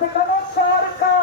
সেখানে সরকার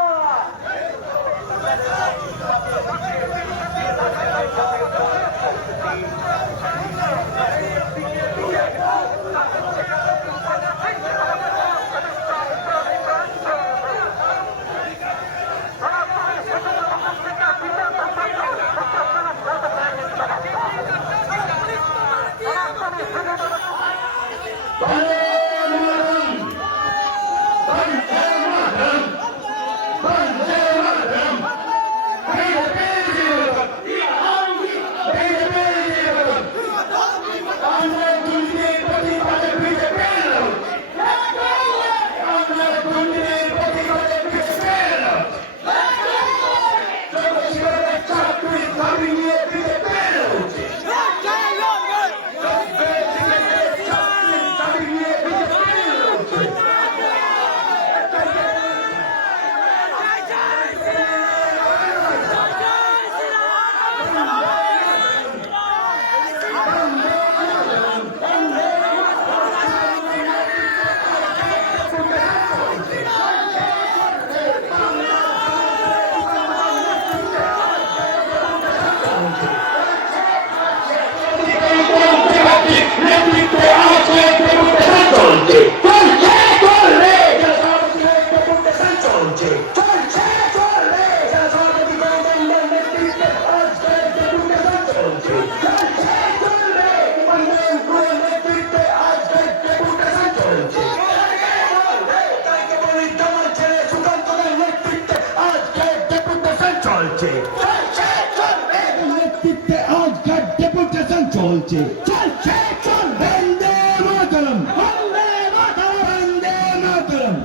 চলছে চলছে চলবে বন্দে মাতরম বন্দে মাতরম বন্দে মাতরম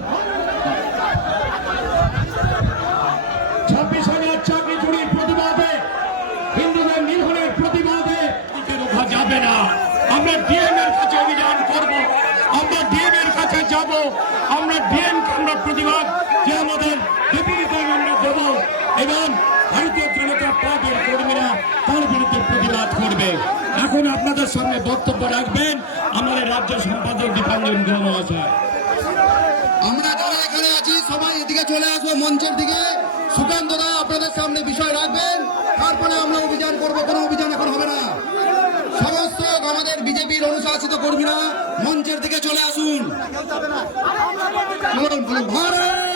26,000 চাকরি চুরির প্রতিবাদে হিন্দুদের নিধনের প্রতিবাদে রোখা যাবে না। আমরা ডিএম এর কাছে অভিযান করব, আমরা ডিএম এর কাছে যাব, আমরা ডিএম কে আমরা প্রতিবাদ যে আমাদের ডেপুটিদের আমরা দেব এবং ভারতীয় জনতা পার্টির কর্মীরা তার বিরুদ্ধে প্রতিবাদ করবে। এখন আপনাদের সামনে বক্তব্য রাখবেন আমাদের রাজ্য সম্পাদক দীপাঞ্জন গুহ মহাশয়। আমরা যারা এখানে আছি সবাই এদিকে চলে আসবো মঞ্চের দিকে। সুকান্ত দা আপনাদের সামনে বিষয় রাখবেন, তারপরে আমরা অভিযান করবো। কোনো অভিযান এখন হবে না। সমস্ত আমাদের বিজেপির অনুশাসিত কর্মীরা মঞ্চের দিকে চলে আসুন। ভারত